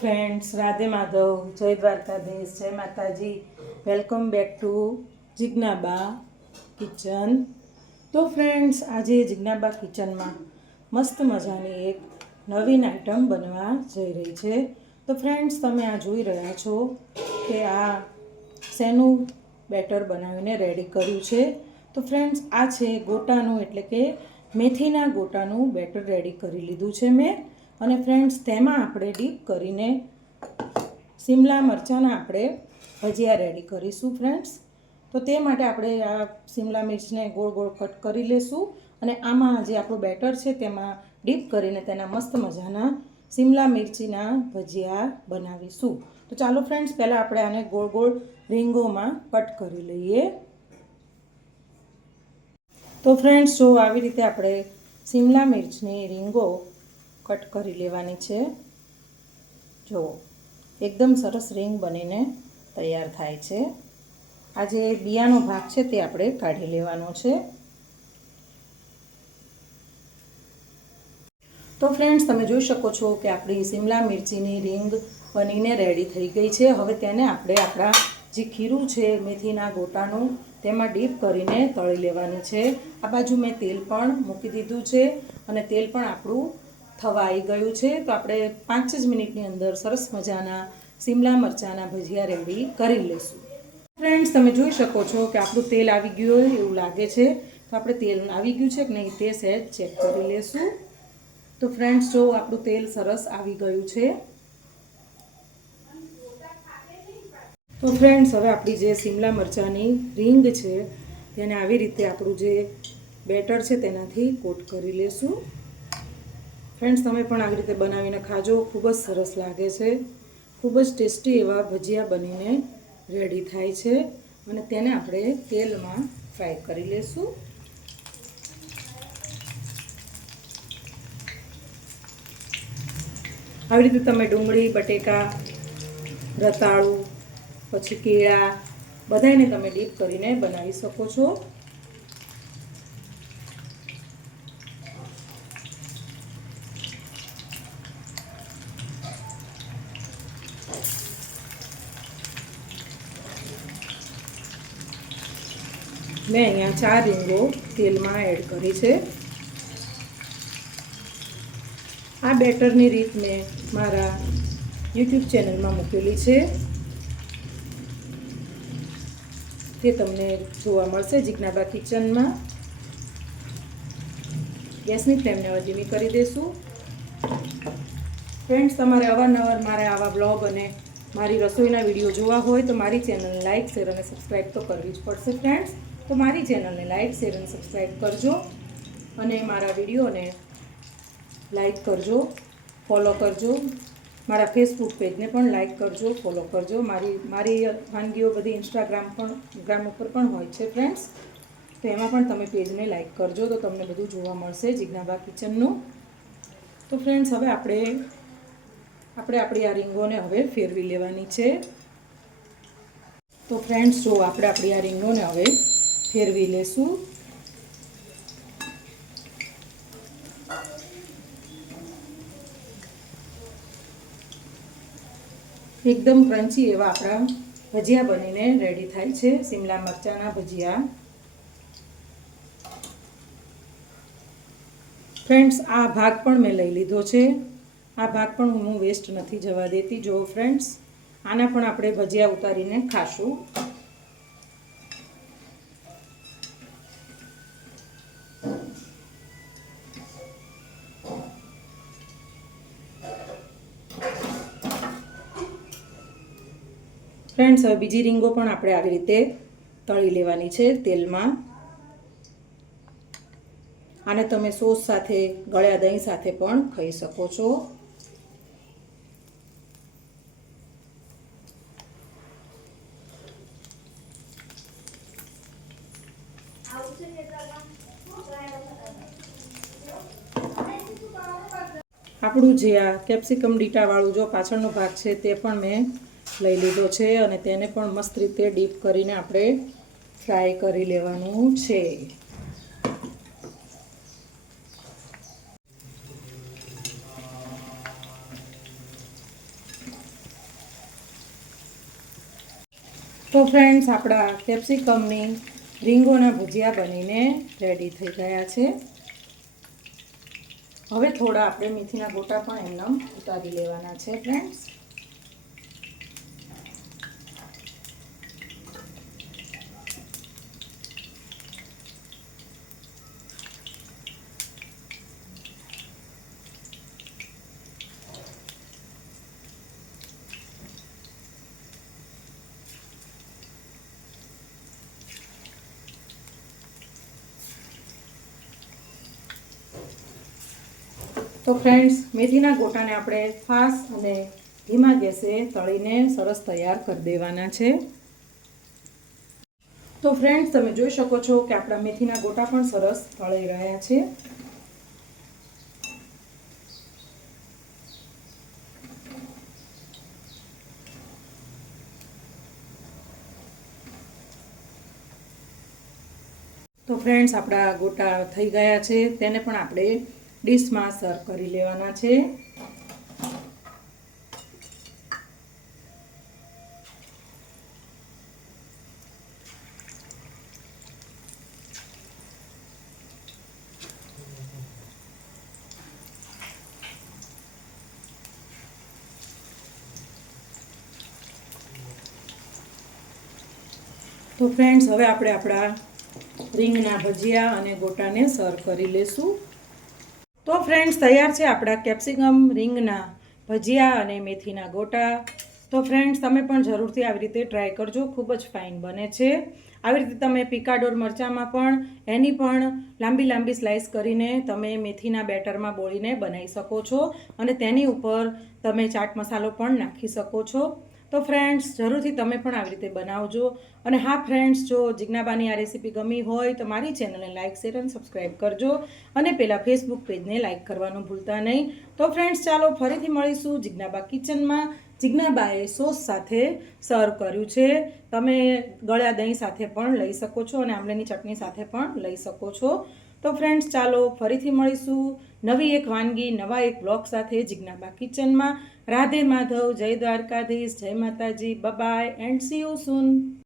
Friends, Radhe Madhav, જય દ્વારકાધીશ, જય માતાજી. Welcome back to Jignaba kitchen. તો ફ્રેન્ડ્સ, આજે જિજ્ઞાબા કિચનમાં મસ્ત મજાની એક નવીન આઈટમ બનવા જઈ રહી છે. તો ફ્રેન્ડ્સ, તમે આ જોઈ રહ્યા છો કે આ શેનું બેટર બનાવીને રેડી કર્યું છે. તો ફ્રેન્ડ્સ, આ છે ગોટાનું, એટલે કે મેથીના ગોટાનું બેટર રેડી કરી લીધું છે મેં. અને ફ્રેન્ડ્સ, તેમાં આપણે ડીપ કરીને શિમલા મરચાંના આપણે ભજીયા રેડી કરીશું ફ્રેન્ડ્સ. તો તે માટે આપણે આ શિમલા મિર્ચને ગોળ ગોળ કટ કરી લેશું અને આમાં જે આપણું બેટર છે તેમાં ડીપ કરીને તેના મસ્ત મજાના શિમલા મિર્ચીના ભજીયા બનાવીશું. તો ચાલો ફ્રેન્ડ્સ, પહેલાં આપણે આને ગોળ ગોળ રીંગોમાં કટ કરી લઈએ. તો ફ્રેન્ડ્સ, જો આવી રીતે આપણે શિમલા મિર્ચની રીંગો કટ કરી લેવાની છે. જુઓ, એકદમ સરસ રીંગ બનીને તૈયાર થાય છે. આ જે બિયાનો ભાગ છે તે આપણે કાઢી લેવાનો છે. તો ફ્રેન્ડ્સ, તમે જોઈ શકો છો કે આપણી શિમલા મિર્ચીની રીંગ બનીને રેડી થઈ ગઈ છે. હવે તેને આપણે આપણા જે ખીરું છે મેથીના ગોટાનું તેમાં ડીપ કરીને તળી લેવાની છે. આ બાજુ મેં તેલ પણ મૂકી દીધું છે અને તેલ પણ આપણું થવા આવી ગયું છે. તો આપણે 5 જ મિનિટની અંદર સરસ મજાના શિમલા મરચાંના ભજીયા રેડી કરી લઈશું. ફ્રેન્ડ્સ, તમે જોઈ શકો છો કે આપણું તેલ આવી ગયું હોય એવું લાગે છે. તો આપણે તેલ આવી ગયું છે કે નહીં તે સહેજ ચેક કરી લેશું. તો ફ્રેન્ડ્સ, જો આપણું તેલ સરસ આવી ગયું છે. તો ફ્રેન્ડ્સ, હવે આપણી જે શિમલા મરચાંની રીંગ છે તેને આવી રીતે આપણું જે બેટર છે તેનાથી કોટ કરી લેશું. ફ્રેન્ડ્સ, તમે પણ આવી રીતે બનાવીને ખાજો, ખૂબ જ સરસ લાગે છે. ખૂબ જ ટેસ્ટી એવા ભજીયા બનીને રેડી થાય છે અને તેને આપણે તેલમાં ફ્રાય કરી લેશું. આવી રીતે તમે ડુંગળી, બટેકા, રતાળું, પછી કેળા બધાને તમે ડીપ કરીને બનાવી શકો છો. મેં અહીંયા 4 રીંગો તેલમાં એડ કરી છે. આ બેટરની રીત મેં મારા યુટ્યુબ ચેનલમાં મૂકેલી છે. તે તમને જોવા મળશે જિજ્ઞાબા કિચનમાં. ગેસની ફ્લેમને હવે ધીમી કરી દઈશું. ફ્રેન્ડ્સ, તમારે અવારનવાર મારે આવા બ્લોગ અને મારી રસોઈના વિડીયો જોવા હોય તો મારી ચેનલને લાઇક, શેર અને સબસ્ક્રાઈબ તો કરવી જ પડશે ફ્રેન્ડ્સ. તો મારી ચેનલને લાઇક, શેર અને સબસ્ક્રાઈબ કરજો અને મારા વિડીયોને લાઇક કરજો, ફોલો કરજો. મારા ફેસબુક પેજને પણ લાઇક કરજો, ફોલો કરજો. મારી વાનગીઓ બધી ઇન્સ્ટાગ્રામ ઉપર પણ હોય છે ફ્રેન્ડ્સ. તો એમાં પણ તમે પેજને લાઇક કરજો તો તમને બધું જોવા મળશે જિજ્ઞાબા કિચનનું. તો ફ્રેન્ડ્સ, હવે આપણે આપણી આ રીંગોને હવે ફેરવી લેવાની છે. તો ફ્રેન્ડ્સ, જો આપણે આપણી આ રીંગોને હવે ફેરવી લેશું. એકદમ ક્રન્ચી એવા આપણા ભજીયા બનીને રેડી થાય છે, શિમલા મરચાંના ભજીયા. ફ્રેન્ડ્સ, આ ભાગ પણ મેં લઈ લીધો છે. આ ભાગ પણ હું વેસ્ટ નથી જવા દેતી. જો ફ્રેન્ડ્સ, આના પણ આપણે ભજીયા ઉતારીને ખાશું. ફ્રેન્ડ્સ, હવે બીજી રીંગો પણ આપણે આવી રીતે તળી લેવાની છે તેલમાં. આને તમે સોસ સાથે, ગળ્યા દહીં સાથે પણ ખાઈ શકો છો. આપણું જે આ કેપ્સિકમ ડીટાવાળું જો પાછળનો ભાગ છે તે પણ મેં લઈ લીધો છે અને તેને પણ મસ્ત રીતે ડીપ કરીને આપણે ફ્રાય કરી લેવાનું છે. તો ફ્રેન્ડ્સ, આપણા કેપ્સિકમની રીંગોના ભજીયા બનીને રેડી થઈ ગયા છે. હવે થોડા આપણે મેથીના ગોટા પણ એમને ઉતારી લેવાના છે ફ્રેન્ડ્સ. તો ફ્રેન્ડ્સ, મેથીના ગોટાને આપણે ફાસ્ટ અને ધીમા ગેસે તળીને સરસ તૈયાર કરી દેવાના છે. તો ફ્રેન્ડ્સ, તમે જોઈ શકો છો કે આપણા મેથીના ગોટા પણ સરસ તળાઈ રહ્યા છે. તો ફ્રેન્ડ્સ, આપણા ગોટા થઈ ગયા છે. તેને પણ આપણે ડીશમાં સર્વ કરી લેવાના છે. તો ફ્રેન્ડ્સ, હવે આપણે આપણા રીંગના ભજીયા અને ગોટાને સર્વ કરી લેશું. તો ફ્રેન્ડ્સ, તૈયાર છે આપણા કેપ્સિકમ રીંગના ભજીયા અને મેથીના ગોટા. તો ફ્રેન્ડ્સ, તમે પણ જરૂરથી આવી રીતે ટ્રાય કરજો. ખૂબ જ ફાઇન બને છે. આવી રીતે તમે પિકાડોર મરચાંમાં પણ એની પણ લાંબી લાંબી સ્લાઇસ કરીને તમે મેથીના બેટરમાં બોળીને બનાવી શકો છો અને તેની ઉપર તમે ચાટ મસાલો પણ નાખી શકો છો. તો ફ્રેન્ડ્સ, જરૂરથી તમે પણ આવી રીતે બનાવજો. અને હા ફ્રેન્ડ્સ, જો જિજ્ઞાબાની આ રેસીપી ગમી હોય તો મારી ચેનલને લાઇક, શેર અને સબસ્ક્રાઈબ કરજો અને પહેલાં ફેસબુક પેજને લાઇક કરવાનું ભૂલતા નહીં. તો ફ્રેન્ડ્સ, ચાલો ફરીથી મળીશું જિજ્ઞાબા કિચનમાં. જિજ્ઞાબાએ સોસ સાથે સર્વ કર્યું છે. તમે ગળ્યા દહીં સાથે પણ લઈ શકો છો અને આમલીની ચટણી સાથે પણ લઈ શકો છો. તો ફ્રેન્ડ્સ, ચાલો ફરીથી મળીશું નવી એક વાનગી, નવા એક બ્લોગ સાથે જિજ્ઞાબા કિચનમાં. રાધે માધવ, જય દ્વારકાધીશ, જય Mataji, bye and see you soon.